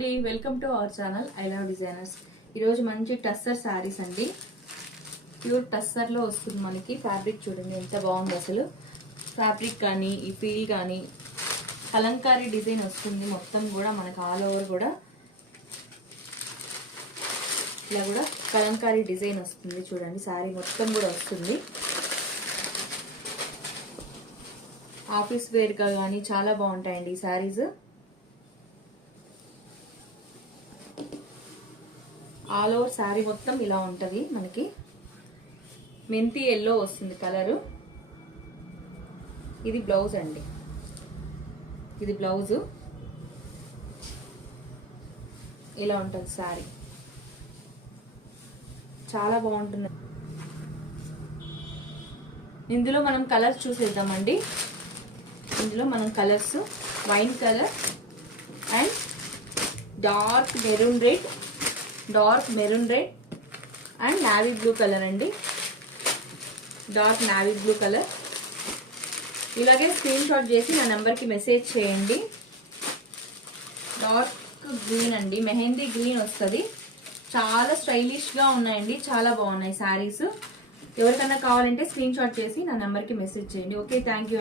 Welcome to our channel I love designers. ఈరోజు మంచి టస్సర్ శారీస్ అండి. ప్యూర్ టస్సర్ లో వస్తుంది మనకి. ఫ్యాబ్రిక్ చూడండి ఎంత బాగుంది అసలు. ఫ్యాబ్రిక్ కానీ ఈ ఫీల్ కానీ కలంకారీ డిజైన్ వస్తుంది మొత్తం కూడా మనకు ఆల్ ఓవర్ కూడా ఇలా కూడా కలంకారీ డిజైన్ వస్తుంది చూడండి. శారీ మొత్తం కూడా వస్తుంది. ఆఫీస్ వేర్ గా కానీ చాలా బాగుంటాయండి ఈ శారీస్. ఆల్ ఓవర్ శారీ మొత్తం ఇలా ఉంటది మనకి. మెంతి ఎల్లో వస్తుంది కలరు. ఇది బ్లౌజ్ అండి. ఇది బ్లౌజ్ ఇలా ఉంటుంది శారీ. చాలా బాగుంటుంది. ఇందులో మనం కలర్స్ చూసేద్దామండి. ఇందులో మనం colours wine colour and dark maroon red and navy blue colour అండి. Dark navy blue colour. ఇలాగే స్క్రీన్ షాట్ చేసి నా నెంబర్కి మెసేజ్ చేయండి. డార్క్ గ్రీన్ అండి, మెహందీ గ్రీన్ వస్తుంది. చాలా స్టైలిష్గా ఉన్నాయండి, చాలా బాగున్నాయి శారీస్. ఎవరికైనా కావాలంటే స్క్రీన్ షాట్ చేసి నా నెంబర్కి మెసేజ్ చేయండి. Okay, thank you.